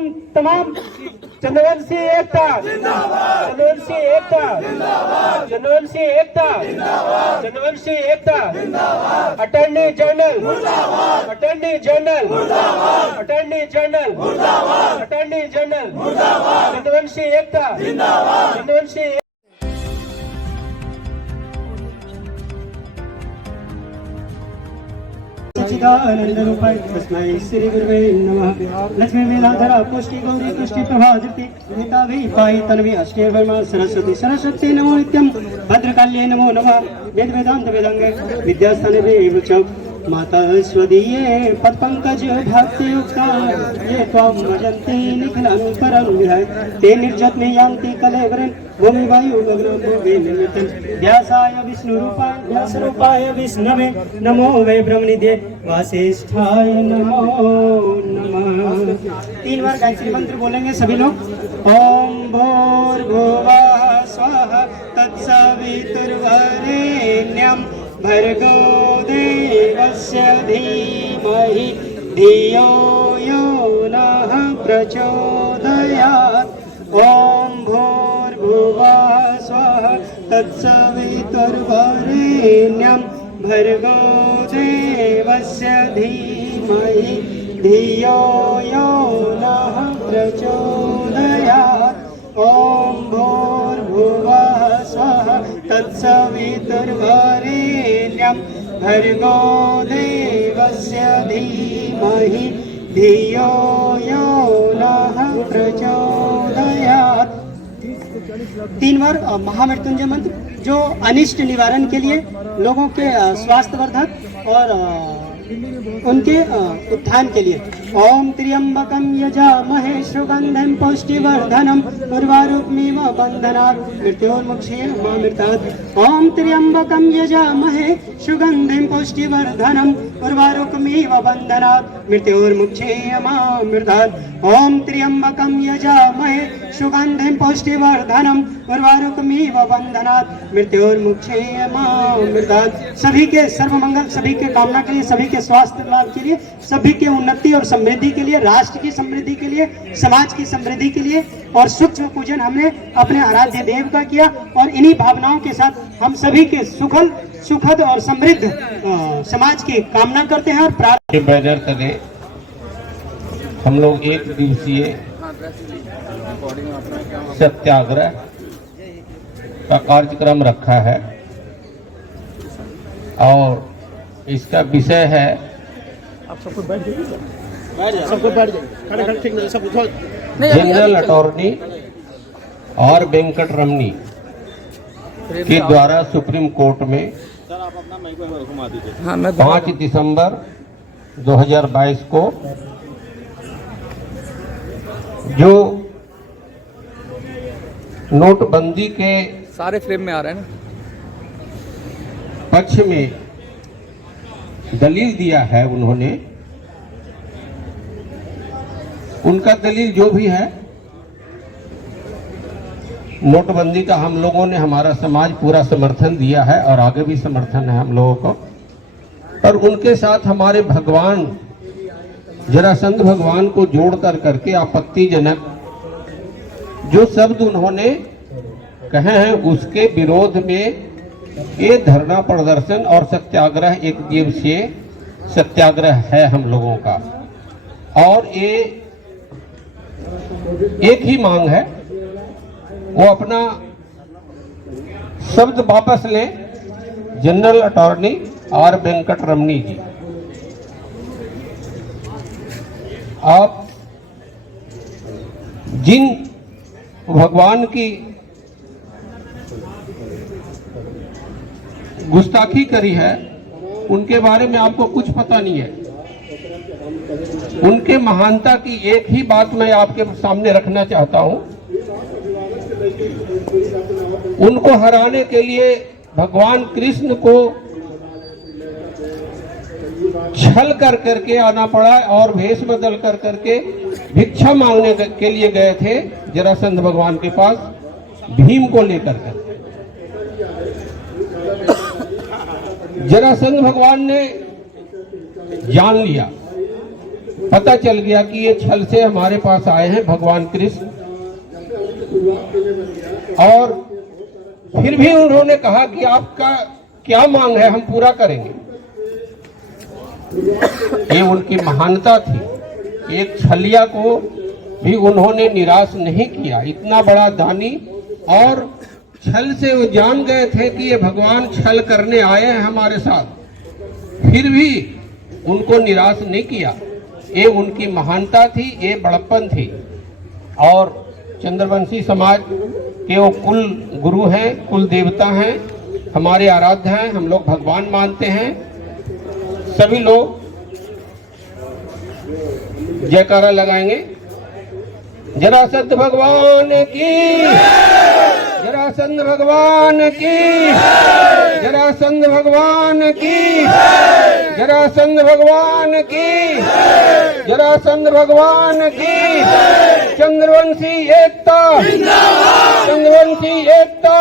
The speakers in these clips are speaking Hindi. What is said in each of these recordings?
तुम तमाम चंद्रवंशी एकता जिंदाबाद, चंद्रवंशी एकता जिंदाबाद, चंद्रवंशी एकता जिंदाबाद, चंद्रवंशी एकता जिंदाबाद, अटॉर्नी जनरल मुर्दाबाद, अटॉर्नी जनरल मुर्दाबाद, अटॉर्नी जनरल मुर्दाबाद, अटॉर्नी जनरल मुर्दाबाद, चंद्रवंशी एकता जिंदाबाद, चंद्रवंशी सच्चिदानंद रूपाय तस्मै श्री गुरुवे नमः। लक्ष्मी वेलाधरा पुष्टि गौरी तुष्टि प्रभा धृति मेधावी पाहि तन्वी अष्टे वर्मा सरस्वती सरस्वती नमो नित्यं भद्रकाल्ये नमो नमः। वेद वेदांत वेदांगे विद्यास्थाने विवृचौ माता स्वदीये पदपंकज भक्ति युक्ता ये त्वां भजन्ति निखिलं परं विहाय ते निर्जत में यान्ति कलेवरं भूमि वायु गगनं भुवि निमित्तं व्यासाय विष्णुरूपाय व्यासरूपाय विष्णवे नमो वै ब्रह्मनिधे वासिष्ठाय नमो नमः। 3 बार गायत्री मंत्र बोलेंगे सभी लोग। ओम भूर्भुवः स्वः तत्सवितुर्वरेण्यं भर्गो देवस्य धीमहि धियो यो नः प्रचोदयात्। ओम भूर्भुवः स्वः तत्सवितुर्वरेण्यं भर्गो देवस्य धीमहि धियो यो नः प्रचोदयात्। ओम भूर्भुवः स्वः तत्सवितुर्वरेण्यं भर्गो देवस्य धीमहि धियो यो नः प्रचोदयात्। 3 बार महामृत्युंजय मंत्र जो अनिष्ट निवारण के लिए, लोगों के स्वास्थ्यवर्धक और उनके उत्थान के लिए। ओम त्र्यंबकं यजामहे सुगंधिं पुष्टिवर्धनम् उर्वारुकमिव बन्धनात् मृत्योर्मुक्षीयमामृतात्। ओम त्र्यंबकं यजामहे सुगंधिं पुष्टिवर्धनम् उर्वारुकमिव बन्धनात् मृत्योर्मुक्षीयमामृतात्। ओम त्र्यंबकं यजामहे सुगंधिं पुष्टिवर्धनम् उर्वारुकमिव बन्धनात् मृत्योर्मुक्षीयमामृतात्। सभी के सर्वमंगल, सभी के कामना के लिए, सभी के स्वास्थ्य लाभ के लिए, सभी के उन्नति और समृद्धि के लिए, राष्ट्र की समृद्धि के लिए, समाज की समृद्धि के लिए। और सूक्ष्म पूजन हमने अपने आराध्य देव का किया और इन्हीं भावनाओं के साथ हम सभी के सुखद और समृद्ध समाज की कामना करते हैं। और प्रार्थना बैनर तले हम लोग 1 दिवसीय सत्याग्रह का कार्यक्रम रखा है और इसका विषय है, आप सबको बैठ जाइए, सबको बैठ जाइए, खड़े ठीक नहीं, सब जनरल अटॉर्नी और वेंकट रमनी के द्वारा सुप्रीम कोर्ट में 5 दिसंबर 2022 को जो नोटबंदी के सारे फ्रेम में आ रहे हैं ना, पक्ष में दलील दिया है उन्होंने, उनका दलील जो भी है, नोटबंदी का हम लोगों ने, हमारा समाज पूरा समर्थन दिया है और आगे भी समर्थन है हम लोगों को। और उनके साथ हमारे भगवान जरासंध भगवान को जोड़ करके आपत्तिजनक जो शब्द उन्होंने कहे हैं उसके विरोध में ये धरना प्रदर्शन और सत्याग्रह, 1 दिवसीय सत्याग्रह है हम लोगों का। और ये एक ही मांग है, वो अपना शब्द वापस लें, जनरल अटॉर्नी और वेंकट रमनी जी। आप जिन भगवान की गुस्ताखी करी है उनके बारे में आपको कुछ पता नहीं है। उनके महानता की एक ही बात मैं आपके सामने रखना चाहता हूं। उनको हराने के लिए भगवान कृष्ण को छल करके आना पड़ा और भेष बदल करके भिक्षा मांगने के लिए गए थे जरासंध भगवान के पास, भीम को लेकर के। जरासंध भगवान ने जान लिया पता चल गया कि ये छल से हमारे पास आए हैं भगवान कृष्ण, और फिर भी उन्होंने कहा कि आपका क्या मांग है, हम पूरा करेंगे। ये उनकी महानता थी। एक छलिया को भी उन्होंने निराश नहीं किया। इतना बड़ा दानी, और छल से वो जान गए थे कि ये भगवान छल करने आए हैं हमारे साथ, फिर भी उनको निराश नहीं किया। ये उनकी महानता थी, ये बड़प्पन थी। और चंद्रवंशी समाज के वो कुल गुरु हैं, कुल देवता हैं, हमारे आराध्य हैं, हम लोग भगवान मानते हैं। सभी लोग जयकारा लगाएंगे। जरासंध भगवान की, जरासंध भगवान की, जरासंध भगवान की, जरासंध भगवान की, जरासंध भगवान की। चंद्रवंशी एकता, चंद्रवंशी एकता,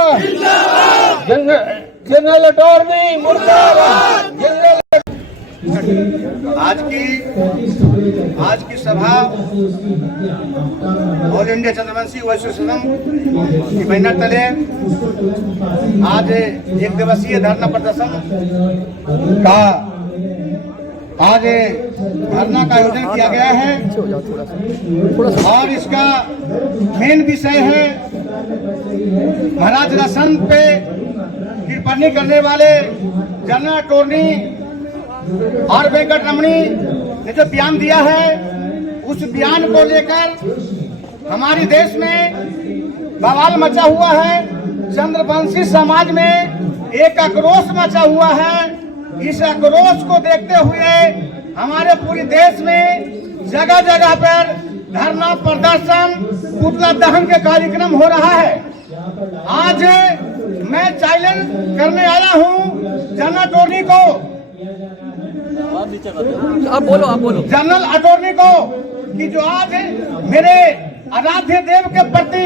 जनरल अटॉर्नी मुर्दाबाद, जनरल। आज की सभा ऑल इंडिया चंद्रवंशी वैश्य संघ की बैनर तले आज एक दिवसीय धरना प्रदर्शन का धरना का आयोजन किया गया है, और इसका मेन विषय है महाराज राजसंध पे टिप्पणी करने वाले जनरल अटॉर्नी आर वेंकट रमणी ने जो बयान दिया है, उस बयान को लेकर हमारे देश में बवाल मचा हुआ है। चंद्रवंशी समाज में एक आक्रोश मचा हुआ है। इस आक्रोश को देखते हुए हमारे पूरे देश में जगह जगह पर धरना प्रदर्शन, पुतला दहन के कार्यक्रम हो रहा है। आज मैं चैलेंज करने आया हूं जनरल अटॉर्नी को, आप बोलो जनरल अटॉर्नी को, कि जो आज मेरे आराध्य देव के प्रति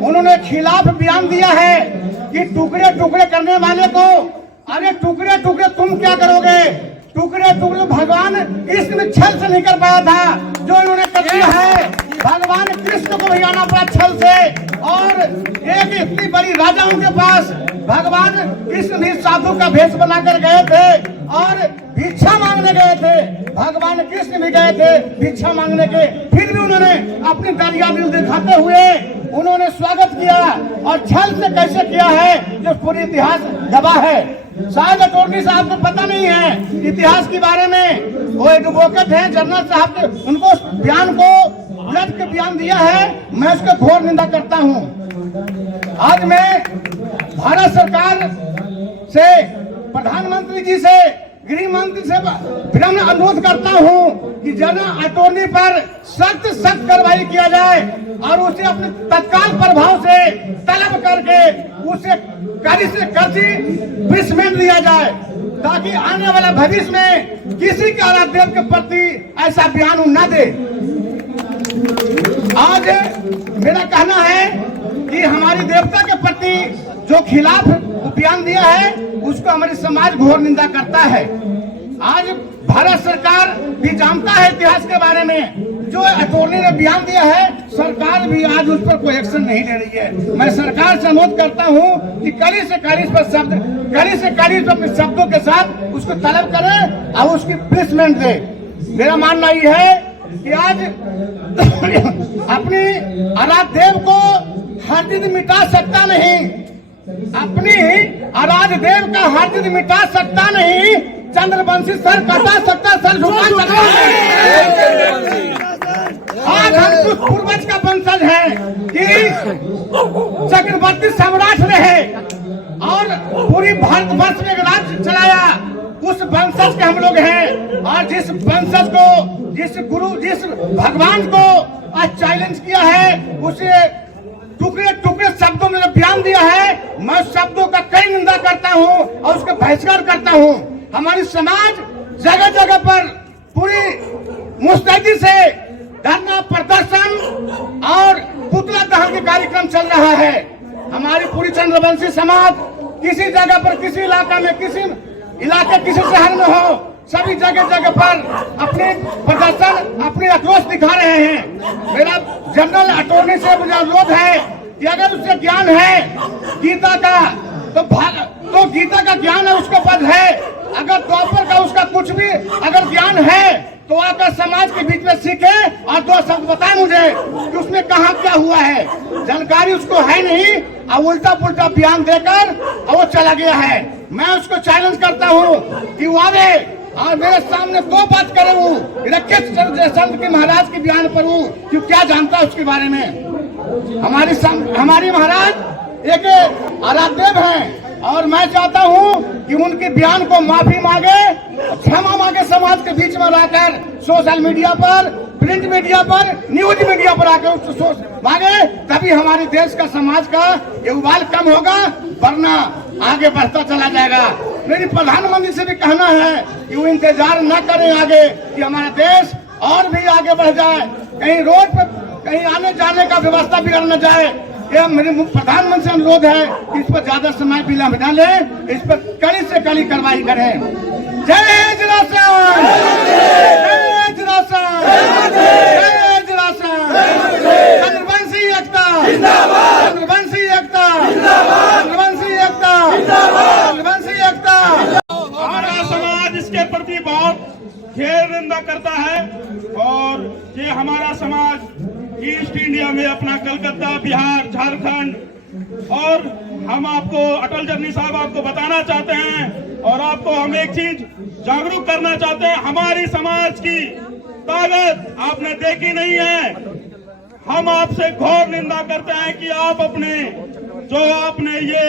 उन्होंने खिलाफ बयान दिया है कि टुकड़े टुकड़े करने वाले को, अरे टुकड़े टुकड़े तुम क्या करोगे? टुकड़े टुकड़े भगवान कृष्ण में छल से नहीं कर पाया था जो इन्होंने कर दिया है। भगवान कृष्ण को भी आना पड़ा छल से, और एक इतनी बड़ी राजाओं के पास भगवान कृष्ण भी साधु का भेष बनाकर गए थे और भिक्षा मांगने गए थे। भगवान कृष्ण भी गए थे भिक्षा मांगने के, फिर भी उन्होंने अपनी दरिया दिल दिखाते हुए उन्होंने स्वागत किया, और छल से कैसे किया है जो पूरी इतिहास गवाह है। शायद अटॉर्नी साहब को पता नहीं है इतिहास के बारे में। वो एडवोकेट हैं जनरल साहब के, उनको बयान को उलट के बयान दिया है, मैं उसका घोर निंदा करता हूँ। आज मैं भारत सरकार से, प्रधानमंत्री जी से, गृह मंत्री से विनम्र अनुरोध करता हूं कि जनरल अटॉर्नी पर सख्त कार्रवाई किया जाए, और उसे अपने तत्काल प्रभाव से तलब करके उसे कड़ी से कड़ी पनिशमेंट दिया जाए, ताकि आने वाला भविष्य में किसी के आराध्य के प्रति ऐसा बयान न दे। आज मेरा कहना है कि हमारी देवता के प्रति जो खिलाफ बयान दिया है, उसको हमारी समाज घोर निंदा करता है। आज भारत सरकार भी जानता है इतिहास के बारे में। जो अटॉर्नी ने बयान दिया है, सरकार भी आज उस पर कोई एक्शन नहीं ले रही है। मैं सरकार से अनुरोध करता हूं कि कड़ी से कड़ी अपने शब्दों के साथ उसको तलब करे और उसकी पनिशमेंट दे। मेरा मानना ये है कि आज अपनी आराध्य देव को हर दिन मिटा सकता नहीं, अपनी आराध्य देव का हर दिन मिटा सकता नहीं, चंद्रवंशी सर कटा सकता, सर झुका सकता है। आज हम कुछ पूर्वज का वंशज है कि चक्रवर्ती सम्राट रहे और पूरी भारतवर्ष में राज्य चलाया, उस वंशज के हम लोग हैं। और जिस वंशज को, जिस गुरु, जिस भगवान को आज चैलेंज किया है, उसे टुकड़े टुकड़े शब्दों में बयान दिया है, मैं शब्दों का कई निंदा करता हूं और उसका बहिष्कार करता हूं। हमारी समाज जगह जगह पर पूरी मुस्तैदी से धरना प्रदर्शन और पुतला दहन के कार्यक्रम चल रहा है। हमारी पूरी चंद्रवंशी समाज किसी जगह पर, किसी इलाका में, किसी शहर में हो, सभी जगह जगह पर अपने प्रदर्शन, अपने आक्रोश दिखा रहे हैं। मेरा जनरल अटॉर्नी से मुझे अनुरोध है कि अगर उससे ज्ञान है गीता का तो गीता का ज्ञान है, उसका पद है। अगर द्वापर का उसका कुछ भी अगर ज्ञान है तो आकर समाज के बीच में सीखे और दो शब्द बताए मुझे कि उसमें कहाँ क्या हुआ है। जानकारी उसको है नहीं और उल्टा पुल्टा बयान देकर और वो चला गया है। मैं उसको चैलेंज करता हूँ कि वो आवे और मेरे सामने दो बात करे, वो किस संत के महाराज के बयान पर वो क्यों क्या जानता है उसके बारे में। हमारी महाराज एक आराध्यदेव हैं और मैं चाहता हूं कि उनके बयान को माफी मांगे, क्षमा मांगे समाज के बीच में रहकर, सोशल मीडिया पर, प्रिंट मीडिया पर, न्यूज मीडिया पर आकर उसको मांगे, तभी हमारे देश का समाज का ये उबाल कम होगा, वरना आगे बढ़ता चला जाएगा। मेरी प्रधानमंत्री से भी कहना है कि वो इंतजार न करें आगे कि हमारा देश और भी आगे बढ़ जाए, कहीं रोड पर कहीं आने जाने का व्यवस्था बिगड़ न जाए। यह मेरे प्रधानमंत्री से अनुरोध है कि इस पर ज्यादा समय विलंब न ले, इस पर कड़ी से कड़ी कार्रवाई करें। जय जरासन, जय जरासन, जय जरासन, चंद्रवंशी एकता, चंद्रवंशी एकता, चंद्रवंशी एकता, चंद्रवंशी एकता। हमारा समाज इसके प्रति बहुत खेद निंदा करता है और ये हमारा समाज ईस्ट इंडिया में अपना कलकत्ता, बिहार, झारखंड और हम आपको अटल जर्नी साहब आपको बताना चाहते हैं और आपको हम एक चीज जागरूक करना चाहते हैं। हमारी समाज की ताकत आपने देखी नहीं है। हम आपसे घोर निंदा करते हैं कि आप अपने जो आपने ये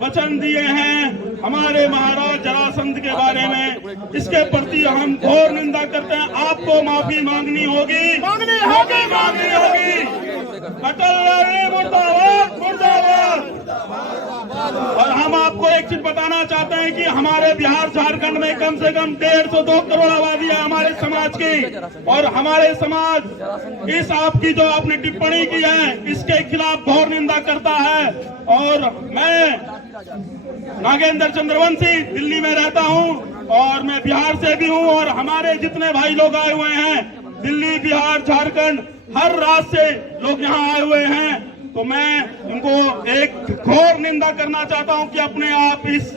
वचन दिए हैं हमारे महाराज जरासंध के बारे में, इसके प्रति हम घोर निंदा करते हैं। आपको माफी मांगनी होगी, मांगनी होगी। अटल बिहारी मुर्दाबाद, मुर्दाबाद। और हम आपको एक चीज बताना चाहते हैं कि हमारे बिहार झारखंड में कम से कम 150-2 करोड़ आबादी है हमारे समाज की, और हमारे समाज इस आपकी जो आपने टिप्पणी की है इसके खिलाफ घोर निंदा करता है। और मैं नागेंद्र चंद्रवंशी दिल्ली में रहता हूं और मैं बिहार से भी हूं, और हमारे जितने भाई लोग आए हुए हैं दिल्ली, बिहार, झारखंड, हर राज्य से लोग यहाँ आए हुए हैं, तो मैं उनको एक घोर निंदा करना चाहता हूं कि अपने आप इस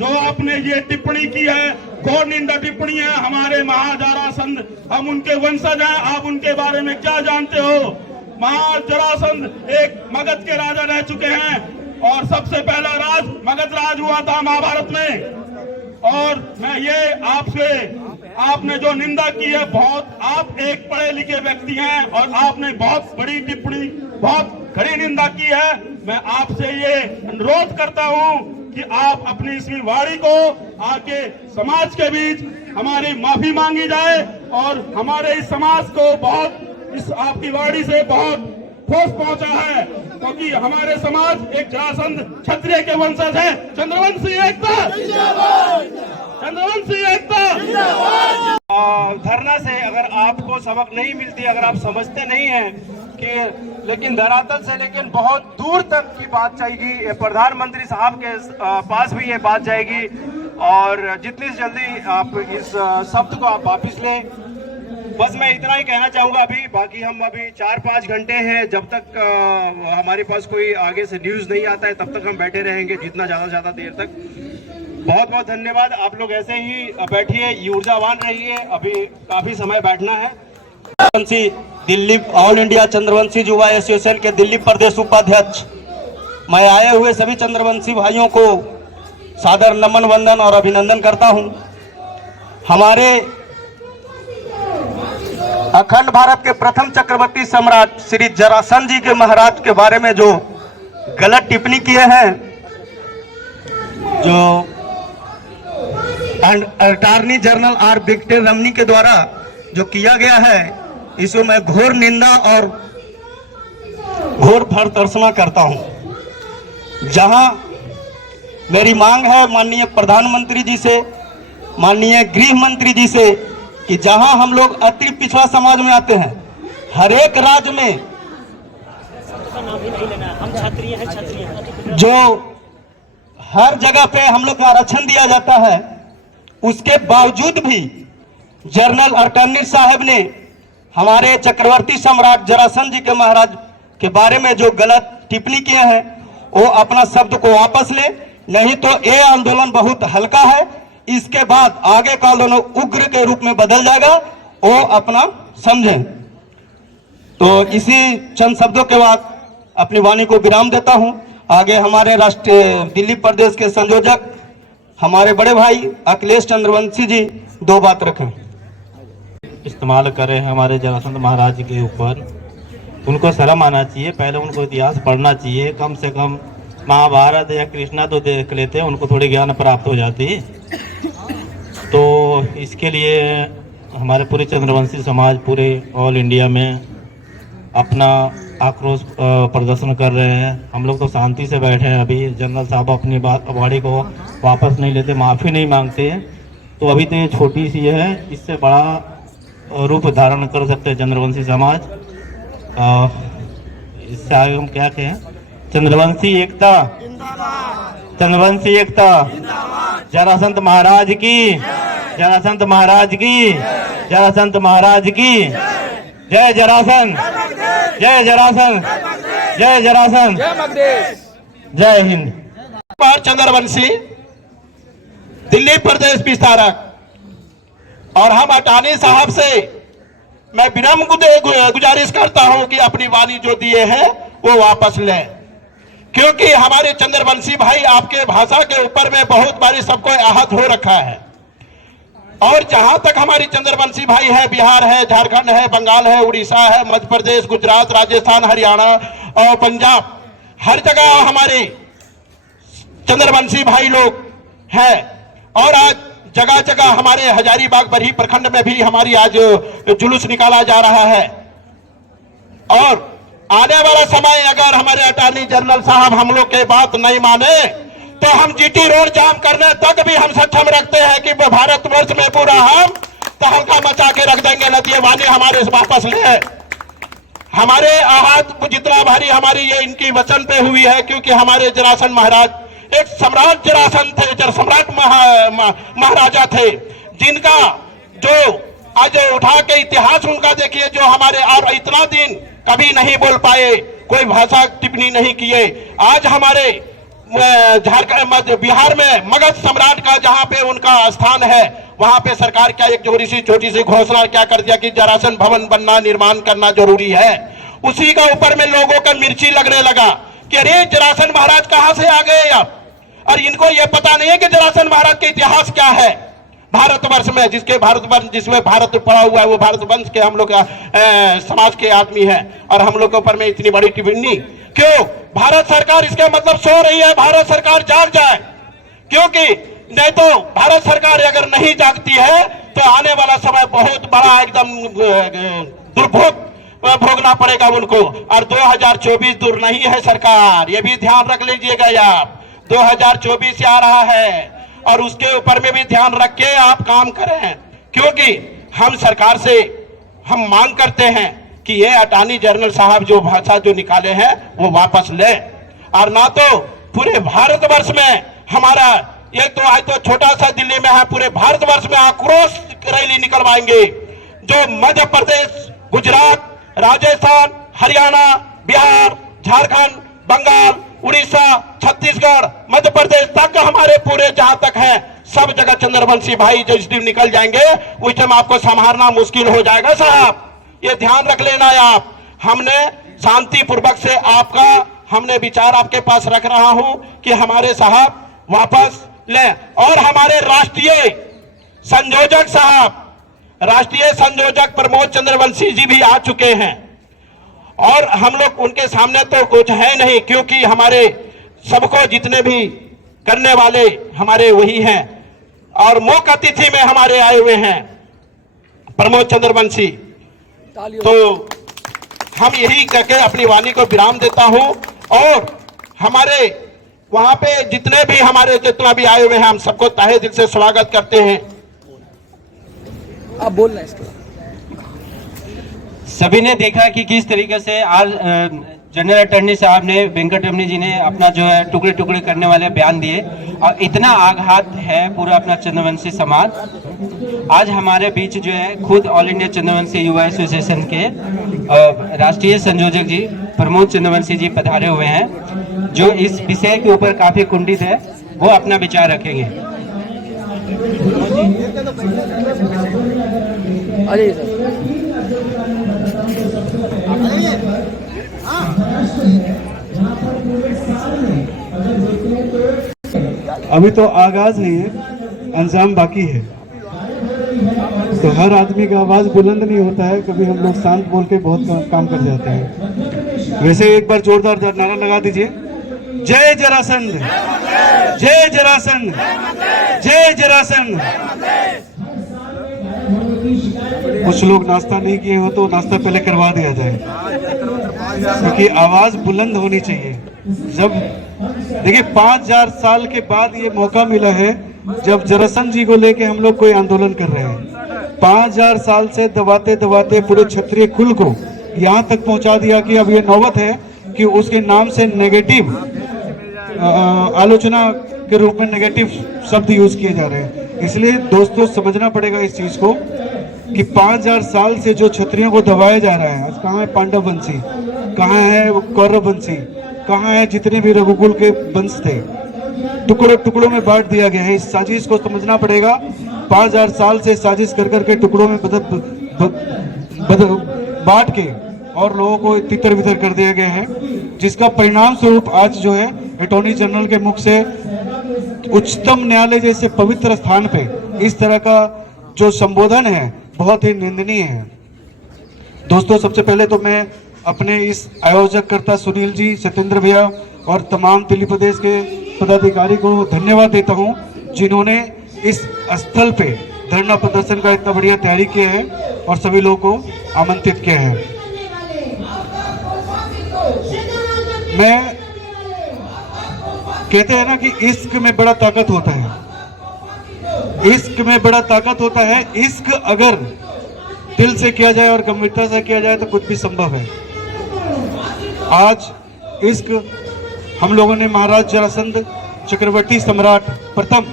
जो आपने ये टिप्पणी की है घोर निंदा टिप्पणी है। हमारे महाजरासंध, हम उनके वंशज हैं, आप उनके बारे में क्या जानते हो। महाजरासंध एक मगध के राजा रह चुके हैं और सबसे पहला राज मगध राज हुआ था महाभारत में। और मैं ये आपसे, आपने जो निंदा की है, बहुत आप एक पढ़े लिखे व्यक्ति हैं और आपने बहुत बड़ी टिप्पणी, बहुत खड़ी निंदा की है। मैं आपसे ये अनुरोध करता हूं कि आप अपनी इस वाणी को आके समाज के बीच हमारी माफी मांगी जाए और हमारे इस समाज को बहुत इस आपकी वाणी से बहुत ठोस पहुंचा है, क्योंकि हमारे समाज एक जरासंध क्षत्रिय के वंशज है। चंद्रवंशी एकता, चंद्रवंशी एकता। धरना से अगर आपको सबक नहीं मिलती, अगर आप समझते नहीं हैं कि लेकिन धरातल से लेकिन बहुत दूर तक की बात जाएगी, प्रधानमंत्री साहब के पास भी ये बात जाएगी और जितनी जल्दी आप इस शब्द को आप वापिस लें। बस मैं इतना ही कहना चाहूँगा। बाकी हम अभी 4-5 घंटे हैं, जब तक हमारे पास कोई आगे से न्यूज़ नहीं आता है तब तक हम बैठे रहेंगे, जितना ज़्यादा देर तक। बहुत बहुत धन्यवाद। आप लोग ऐसे ही बैठिए, ऊर्जावान रहिए, अभी काफ़ी समय बैठना है। दिल्ली ऑल इंडिया चंद्रवंशी युवा एसोसिएशन के दिल्ली प्रदेश उपाध्यक्ष, मैं आए हुए सभी चंद्रवंशी भाइयों को सादर नमन, वंदन और अभिनंदन करता हूं। हमारे अखंड भारत के प्रथम चक्रवर्ती सम्राट श्री जरासंध जी के महाराज के बारे में जो गलत टिप्पणी किए हैं, जो अटॉर्नी जनरल आर विक्टर रमनी के द्वारा जो किया गया है, इसको मैं घोर निंदा और घोर भर्त्सना करता हूं। जहां मेरी मांग है माननीय प्रधानमंत्री जी से, माननीय गृह मंत्री जी से, कि जहां हम लोग अतिरिक्त पिछड़ा समाज में आते हैं, हर एक राज्य में जो हर जगह पे हम लोग को आरक्षण दिया जाता है, उसके बावजूद भी जनरल अटॉर्नी साहब ने हमारे चक्रवर्ती सम्राट जरासंध जी के महाराज के बारे में जो गलत टिप्पणी किए हैं वो अपना शब्द को वापस ले, नहीं तो ये आंदोलन बहुत हल्का है। इसके बाद आगे का आंदोलन उग्र के रूप में बदल जाएगा, वो अपना समझें। तो इसी चंद शब्दों के बाद अपनी वाणी को विराम देता हूं। आगे हमारे राष्ट्रीय दिल्ली प्रदेश के संयोजक हमारे बड़े भाई अखिलेश चंद्रवंशी जी 2 बात रखें। इस्तेमाल करे हमारे जरासंध महाराज के ऊपर, उनको शर्म आना चाहिए। पहले उनको इतिहास पढ़ना चाहिए, कम से कम महाभारत या कृष्णा तो देख लेते, उनको थोड़ी ज्ञान प्राप्त हो जाती। तो इसके लिए हमारे पूरे चंद्रवंशी समाज पूरे ऑल इंडिया में अपना आक्रोश प्रदर्शन कर रहे हैं। हम लोग तो शांति से बैठे हैं। अभी जनरल साहब अपनी वाणी को वापस नहीं लेते, माफ़ी नहीं मांगते। तो अभी तो ये छोटी सी है, इससे बड़ा रूप धारण कर सकते हैं चंद्रवंशी समाज। इससे आगे हम क्या कहें? चंद्रवंशी एकता, चंद्रवंशी एकता, जरासंध महाराज की, जरासंध महाराज की, जरासंध महाराज की जय। जरासंध जय, जरासंध जय, जरासंध जय हिंद। चंद्रवंशी दिल्ली प्रदेश विस्तारक और हम अटानी साहब से मैं विनम्र गुजारिश करता हूं कि अपनी वाणी जो दिए हैं वो वापस लें, क्योंकि हमारे चंद्रवंशी भाई आपके भाषा के ऊपर में बहुत बारी सबको आहत हो रखा है। और जहां तक हमारी चंद्रवंशी भाई है, बिहार है, झारखंड है, बंगाल है, उड़ीसा है, मध्य प्रदेश, गुजरात, राजस्थान, हरियाणा और पंजाब, हर जगह हमारे चंद्रवंशी भाई लोग हैं। और आज जगह जगह हमारे हजारीबाग बरही प्रखंड में भी हमारी आज जुलूस निकाला जा रहा है। और आने वाला समय अगर हमारे अटॉर्नी जनरल साहब हम लोग के बात नहीं माने तो हम जीटी रोड जाम करने तक भी हम सक्षम रखते हैं कि भारतवर्ष में पूरा हम तहलका मचा के रख देंगे। नदिये वाणी हमारे वापस ले। हमारे आहत जितना भारी हमारी ये इनकी वचन पे हुई है, क्योंकि हमारे जरासंध महाराज एक सम्राट जरासंध थे, सम्राट महाराजा थे, जिनका जो आज उठा के इतिहास उनका देखिए, जो हमारे और इतना दिन कभी नहीं बोल पाए, कोई भाषा टिप्पणी नहीं किए। आज हमारे झारखंड बिहार में मगध सम्राट का जहां पे उनका स्थान है, वहां पे सरकार क्या एक छोटी सी घोषणा क्या कर दिया कि जरासंध भवन बनना, निर्माण करना जरूरी है। उसी का ऊपर में लोगों का मिर्ची लगने लगा कि अरे जरासंध महाराज कहां से आ गए अब। और इनको ये पता नहीं है कि जरासंध महाराज के इतिहास क्या है भारतवर्ष में, जिसमें भारत पड़ा हुआ है, वो भारतवंश के हम लोग समाज के आदमी है। और हम लोग के ऊपर में इतनी बड़ी टिप्पणी क्यों? भारत सरकार इसके मतलब सो रही है, भारत सरकार जाग जाए, क्योंकि नहीं तो भारत सरकार अगर नहीं जागती है तो आने वाला समय बहुत बड़ा एकदम दुर्भोग भोगना पड़ेगा उनको। और 2024 दूर नहीं है सरकार, ये भी ध्यान रख लीजिएगा आप। 2024 आ रहा है और उसके ऊपर में भी ध्यान रख के आप काम करें, क्योंकि हम सरकार से हम मांग करते हैं कि ये अटॉर्नी जनरल साहब जो भाषा जो निकाले हैं वो वापस ले। और ना तो पूरे भारतवर्ष में हमारा ये तो आज तो छोटा सा दिल्ली में है, पूरे भारतवर्ष में आक्रोश रैली निकलवाएंगे। जो मध्य प्रदेश, गुजरात, राजस्थान, हरियाणा, बिहार, झारखंड, बंगाल, उड़ीसा, छत्तीसगढ़, मध्य प्रदेश तक हमारे पूरे जहां तक है सब जगह चंद्रवंशी भाई जिस दिन निकल जाएंगे उस टाइम आपको संभालना मुश्किल हो जाएगा साहब, ये ध्यान रख लेना आप। हमने शांति पूर्वक से आपका हमने विचार आपके पास रख रहा हूं कि हमारे साहब वापस ले। और हमारे राष्ट्रीय संयोजक साहब, राष्ट्रीय संयोजक प्रमोद चंद्रवंशी जी भी आ चुके हैं और हम लोग उनके सामने तो कुछ है नहीं, क्योंकि हमारे सबको जितने भी करने वाले हमारे वही हैं। और मुख्य अतिथि में हमारे आए हुए हैं प्रमोद चंद्रवंशी। तो हम यही करके अपनी वाणी को विराम देता हूं और हमारे वहां पे जितने भी हमारे जितना भी आए हुए हैं हम सबको तहे दिल से स्वागत करते हैं। आप बोलना इसके सभी ने देखा कि किस तरीके से आज जनरल अटॉर्नी साहब ने, वेंकटरमणी जी ने अपना जो है टुकड़े टुकड़े करने वाले बयान दिए और इतना आघात है पूरा अपना चंद्रवंशी समाज। आज हमारे बीच जो है खुद ऑल इंडिया चंद्रवंशी युवा एसोसिएशन के राष्ट्रीय संयोजक जी प्रमोद चंद्रवंशी जी पधारे हुए हैं, जो इस विषय के ऊपर काफी कुंठित है, वो अपना विचार रखेंगे। अभी तो आगाज है, ये अंजाम बाकी है। तो हर आदमी का आवाज बुलंद नहीं होता है, कभी हम लोग शांत बोल के बहुत काम कर जाते हैं। वैसे एक बार जोरदार नारा लगा दीजिए, जय जरासंध, जय जरासंध, जय जरासंध। कुछ लोग नाश्ता नहीं किए हो तो नाश्ता पहले करवा दिया जाए, क्योंकि आवाज बुलंद होनी चाहिए। जब देखिए 5000 साल के बाद ये मौका मिला है जब जरासंध जी को लेके हम लोग कोई आंदोलन कर रहे हैं। 5000 साल से दबाते दबाते पूरे क्षत्रिय कुल को यहाँ तक पहुंचा दिया कि अब ये नौबत है कि उसके नाम से नेगेटिव आलोचना के रूप में नेगेटिव शब्द यूज किए जा रहे हैं। इसलिए दोस्तों समझना पड़ेगा इस चीज को कि 5000 साल से जो क्षत्रियों को दबाया जा रहा है, आज कहाँ है पांडव वंशी, कहाँ है कौरव वंशी, कहाँ है जितने भी रघुकुल के वंश थे, टुकड़ों टुकड़ों में बांट दिया गया है। इस साजिश को समझना पड़ेगा। 5000 साल से साजिश कर करके टुकड़ों में बांट के और लोगों को तितर बितर कर दिया गया है, जिसका परिणाम स्वरूप आज जो है अटॉर्नी जनरल के मुख से उच्चतम न्यायालय जैसे पवित्र स्थान पे इस तरह का जो संबोधन है बहुत ही निंदनीय है। दोस्तों सबसे पहले तो मैं अपने इस आयोजक कर्ता सुनील जी, सत्येंद्र भैया और तमाम दिल्ली प्रदेश के पदाधिकारी को धन्यवाद देता हूं, जिन्होंने इस स्थल पे धरना प्रदर्शन का इतना बढ़िया तैयारी किया है और सभी लोगों को आमंत्रित किया है। मैं कहते हैं ना कि इश्क में बड़ा ताकत होता है, इश्क में बड़ा ताकत होता है। इश्क अगर दिल से किया जाए और गंभीरता से किया जाए तो कुछ भी संभव है। आज इश्क हम लोगों ने महाराज जरासंध चक्रवर्ती सम्राट प्रथम,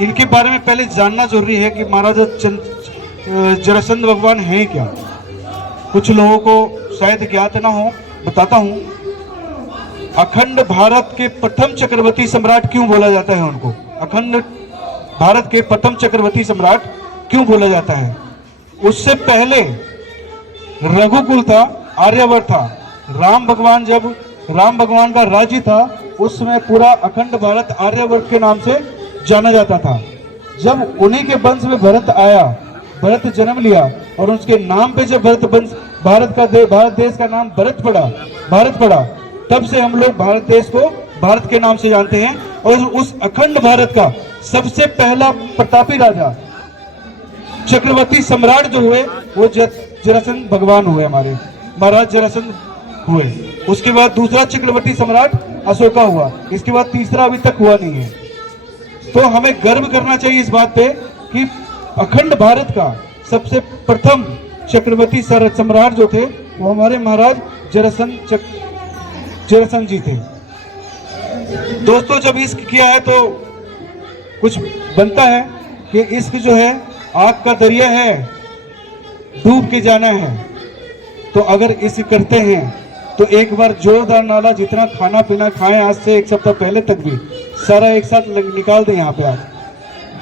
इनके बारे में पहले जानना जरूरी है कि महाराज जरासंध भगवान हैं क्या। कुछ लोगों को शायद ज्ञात ना हो, बताता हूं। अखंड भारत के प्रथम चक्रवर्ती सम्राट क्यों बोला जाता है उनको? अखंड भारत के प्रथम चक्रवर्ती सम्राट क्यों बोला जाता है? उससे पहले रघुकुल था, आर्यवर्त था। राम भगवान का राज्य था, उस समय पूरा अखंड भारत आर्यवर्त के नाम से जाना जाता था। जब उन्हीं के वंश में भरत आया, भरत जन्म लिया और उसके नाम पे जब भारत देश का नाम भारत पड़ा, तब से हम लोग भारत देश को भारत के नाम से जानते हैं। और उस अखंड भारत का सबसे पहला प्रतापी राजा चक्रवर्ती सम्राट जो हुए वो जरासंध भगवान हुए, हमारे महाराज जरासंध हुए। उसके बाद दूसरा चक्रवर्ती सम्राट अशोका हुआ, इसके बाद तीसरा अभी तक हुआ नहीं है। तो हमें गर्व करना चाहिए इस बात पे कि अखंड भारत का सबसे प्रथम चक्रवर्ती सम्राट जो थे वो हमारे महाराज जरासंध जी थे। दोस्तों जब इश्क किया है तो कुछ बनता है कि इश्क जो है आग का दरिया है, डूब के जाना है। तो अगर इश्क करते हैं तो एक बार जोरदार नारा, जितना खाना पीना खाएं आज से एक सप्ताह पहले तक भी, सारा एक साथ निकाल दें यहाँ पे आज,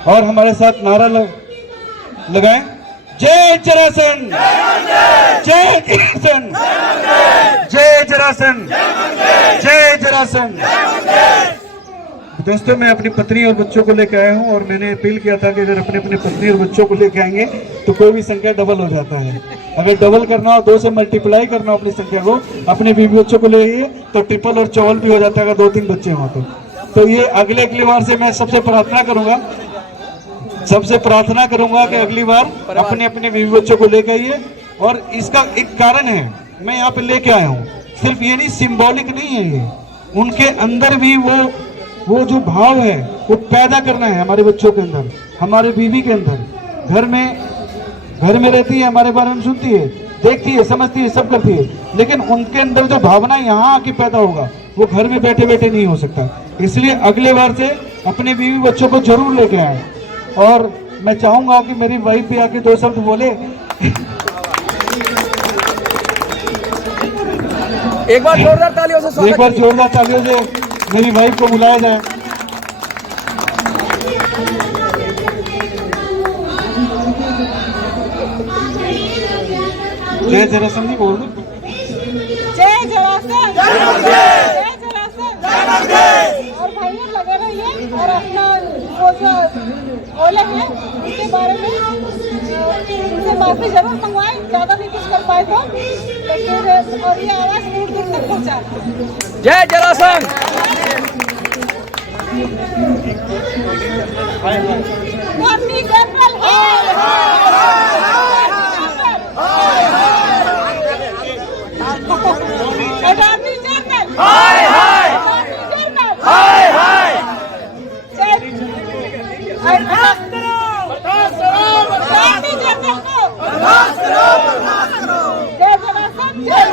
और हमारे साथ नारा लगाएं, जय जरासंध, जय जरासंध, जय जरासंध, जय जरासंध। दोस्तों मैं अपनी पत्नी और बच्चों को लेकर आया हूं और मैंने अपील किया था कि अगर अपने पत्नी और बच्चों को लेकर आएंगे तो कोई भी संख्या डबल हो जाता है। अगर डबल करना हो, 2 से मल्टीप्लाई करना हो अपनी संख्या को, अपने बीवी बच्चों को ले आइए तो ट्रिपल और चौल भी हो जाता है अगर 2-3 बच्चे हों तो ये अगले बार से मैं सबसे प्रार्थना करूंगा कि अगली बार अपने बीवी बच्चों को लेकर आइए। और इसका एक कारण है, मैं यहाँ पे लेके आया हूँ, सिर्फ ये नहीं, सिंबॉलिक नहीं है ये, उनके अंदर भी वो जो भाव है वो पैदा करना है हमारे बच्चों के अंदर, हमारे बीवी के अंदर। घर में घर में रहती है, हमारे बारे में सुनती है, देखती है, समझती है, सब करती है, लेकिन उनके अंदर जो भावना यहाँ आके पैदा होगा वो घर में बैठे बैठे नहीं हो सकता। इसलिए अगले बार से अपने बीवी बच्चों को जरूर लेके आए। और मैं चाहूंगा कि मेरी वाइफ भी आके 2 शब्द बोले। एक बार जोरदार तालियों से स्वागत एक बार जोरदार तालियों से मेरी वाइफ को बुलाया जाए। जय जरासंध बोल दो। जय जरासंध, जय जरासंध, और भाइयों लगे रहिए और अपना वो जो ओले हैं उसके बारे में उनसे माफी जरूर मंगवाएं, ज्यादा नहीं कुछ कर पाए तो, लेकिन और ये आवाज दूर दूर तक पहुंचा। जय Jarasandh. Attorney general attorney general हाय हाय, अटॉर्नी जनरल हाय हाय, अटॉर्नी जनरल को जय जरासंध, जय।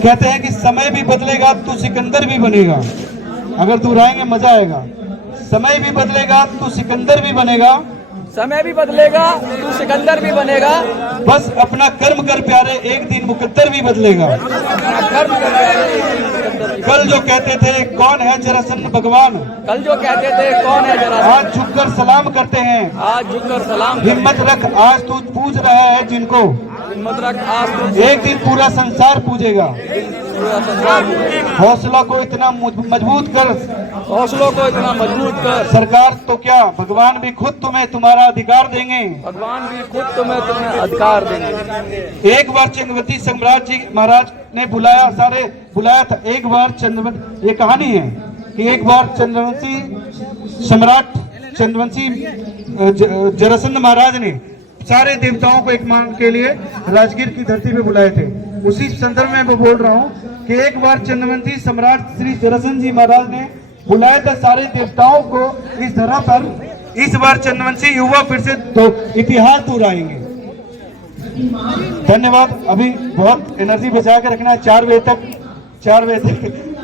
कहते हैं कि समय भी बदलेगा तो सिकंदर भी बनेगा। अगर तू रहेंगे मजा आएगा। समय भी बदलेगा तो सिकंदर भी बनेगा। समय भी बदलेगा तू सिकंदर भी बनेगा। बस अपना कर्म कर प्यारे, एक दिन मुकद्दर भी बदलेगा। कर्म कर प्यारे। कल जो कहते थे कौन है जरासंध भगवान, कल जो कहते थे कौन है जरासंध, आज झुककर सलाम करते हैं। आज झुककर सलाम। हिम्मत रख आज तू पूज रहा है जिनको, हिम्मत रख आज तू एक दिन पूरा संसार पूजेगा। पूरा संसार। हौसला को इतना मजबूत कर, हौसलों को इतना मजबूत कर, सरकार तो क्या भगवान भी खुद तुम्हें तुम्हारा अधिकार देंगे। भगवान भी खुद तुम्हें अधिकार देंगे। एक बार चंद्रवंशी सम्राट जी महाराज ने बुलाया था। एक बार चंद्रवंशी, ये कहानी है कि एक बार चंद्रवंशी सम्राट चंद्रवंशी जरासंध महाराज ने सारे देवताओं को एक मांग के लिए राजगीर की धरती पे बुलाए थे। उसी संदर्भ में मैं बोल रहा हूँ कि एक बार चंद्रवंशी सम्राट श्री जरासंध जी महाराज ने बुलाए थे सारे देवताओं को इस धरा पर। इस बार चंद्रवंशी युवा फिर से तो इतिहास दोहराएंगे। धन्यवाद। अभी बहुत एनर्जी बचा के रखना है, 4 बजे तक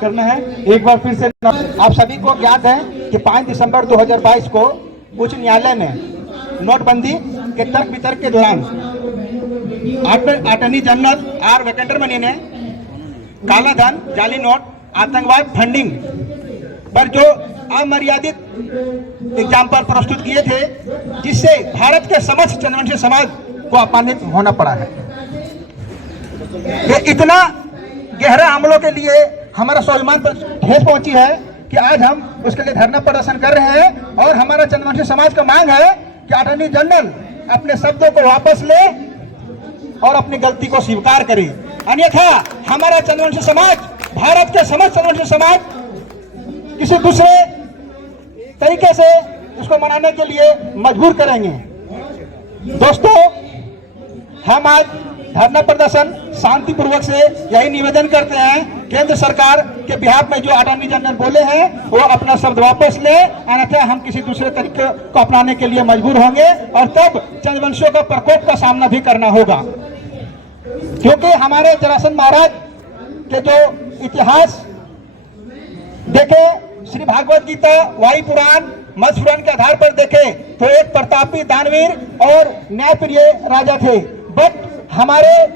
करना है। एक बार फिर से आप सभी को ज्ञात है कि 5 दिसंबर 2022 को उच्च न्यायालय में नोटबंदी के तर्क वितर्क के दौरान अटॉर्नी जनरल आर वेंकटरमणि ने काला धन, जाली नोट, आतंकवाद फंडिंग पर जो अमर्यादित एग्जाम्पल प्रस्तुत किए थे, जिससे भारत के समस्त चंद्रवंशी समाज को अपमानित होना पड़ा है। ये इतना गहरा हमलों के लिए हमारा स्वाभिमान पर ठेस पहुंची है कि आज हम उसके लिए धरना प्रदर्शन कर रहे हैं। और हमारा चंद्रवंशी समाज का मांग है कि अटॉर्नी जनरल अपने शब्दों को वापस ले और अपनी गलती को स्वीकार करे, अन्यथा हमारा चंद्रवंशी समाज, भारत के समस्त चंद्रवंशी समाज किसी दूसरे तरीके से उसको मनाने के लिए मजबूर करेंगे। दोस्तों, हम आज धरना प्रदर्शन शांतिपूर्वक से यही निवेदन करते हैं, केंद्र सरकार के बिहाफ में जो अटॉर्नी जनरल बोले हैं वो अपना शब्द वापस ले, अन्यथा हम किसी दूसरे तरीके को अपनाने के लिए मजबूर होंगे और तब चंद्रवंशियों का प्रकोप का सामना भी करना होगा। क्योंकि हमारे जरासंध महाराज के जो इतिहास देखे, श्री भागवत गीता, वायु पुराण, मत्स्य पुराण के आधार पर देखे तो एक प्रतापी, दानवीर और न्यायप्रिय राजा थे। बट हमारे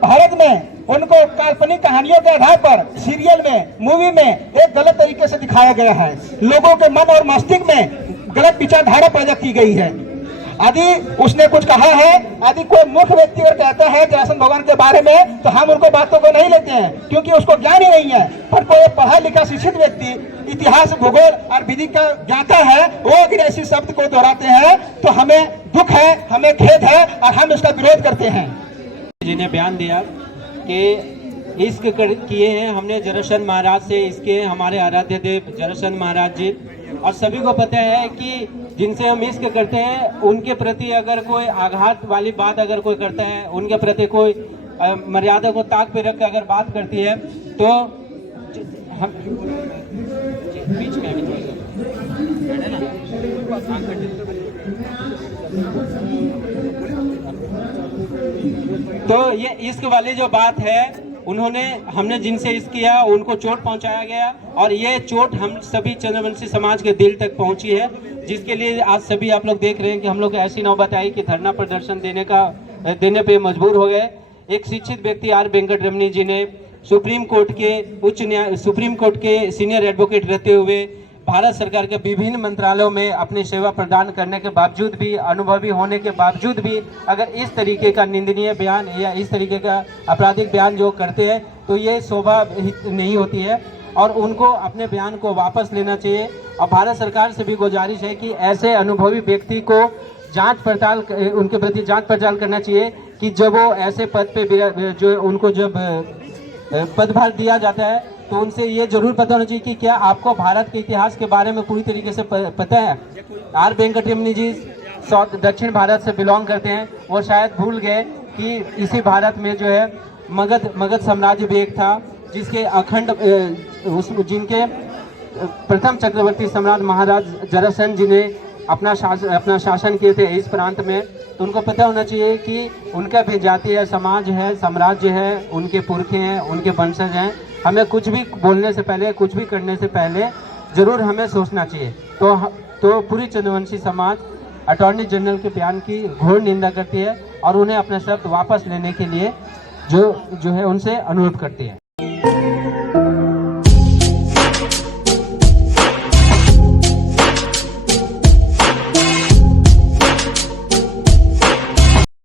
भारत में उनको काल्पनिक कहानियों के आधार पर सीरियल में, मूवी में एक गलत तरीके से दिखाया गया है। लोगों के मन और मस्तिष्क में गलत विचारधारा पैदा की गई है। यदि उसने कुछ कहा है, यदि कोई मूर्ख व्यक्ति अगर कहता है जरासंध भगवान के बारे में, तो हम उनको बातों को नहीं लेते हैं क्योंकि उसको ज्ञान ही नहीं है। पर कोई पढ़ा लिखा शिक्षित व्यक्ति, इतिहास, भूगोल और विधि का ज्ञाता है, वो अगर ऐसे शब्द को दोहराते हैं तो हमें दुख है, हमें खेद है और हम इसका विरोध करते हैं। जी ने बयान दिया कि इश्क किए हैं हमने जरासंध महाराज से, इसके हमारे आराध्य देव जरासंध महाराज जी, और सभी को पता है कि जिनसे हम इश्क करते हैं उनके प्रति अगर कोई आघात वाली बात अगर कोई करता है, उनके प्रति कोई मर्यादा को ताक पे रख कर अगर बात करती है तो हम बीच में तो ये इश्क वाली जो बात है, हमने जिनसे इश्क किया उनको चोट पहुंचाया गया, और ये चोट हम सभी चंद्रवंशी समाज के दिल तक पहुंची है, जिसके लिए आज सभी आप लोग देख रहे हैं कि हम लोग ऐसी नौबत आई कि धरना प्रदर्शन देने पे मजबूर हो गए। एक शिक्षित व्यक्ति आर वेंकटरमणी जी ने सुप्रीम कोर्ट के सीनियर एडवोकेट रहते हुए भारत सरकार के विभिन्न मंत्रालयों में अपनी सेवा प्रदान करने के बावजूद भी, अनुभवी होने के बावजूद भी, अगर इस तरीके का निंदनीय बयान या इस तरीके का आपराधिक बयान जो करते हैं तो ये शोभा नहीं होती है, और उनको अपने बयान को वापस लेना चाहिए। और भारत सरकार से भी गुजारिश है कि ऐसे अनुभवी व्यक्ति को उनके प्रति जांच पड़ताल करना चाहिए कि जब वो ऐसे पद पे जो उनको जब पदभार दिया जाता है तो उनसे ये जरूर पता होना चाहिए कि क्या आपको भारत के इतिहास के बारे में पूरी तरीके से पता है। आर वेंकटरमणी जी दक्षिण भारत से बिलोंग करते हैं, वो शायद भूल गए कि इसी भारत में जो है मगध साम्राज्य भी एक था, जिसके जिनके प्रथम चक्रवर्ती सम्राट महाराज जरासंध जी ने अपना शासन किए थे इस प्रांत में। तो उनको पता होना चाहिए कि उनका भी जातीय समाज है, साम्राज्य है, उनके पुरखे हैं, उनके वंशज हैं। हमें कुछ भी बोलने से पहले, कुछ भी करने से पहले जरूर हमें सोचना चाहिए। तो पूरी चंद्रवंशी समाज अटॉर्नी जनरल के बयान की घोर निंदा करती है और उन्हें अपने शब्द वापस लेने के लिए जो है उनसे अनुरोध करती है।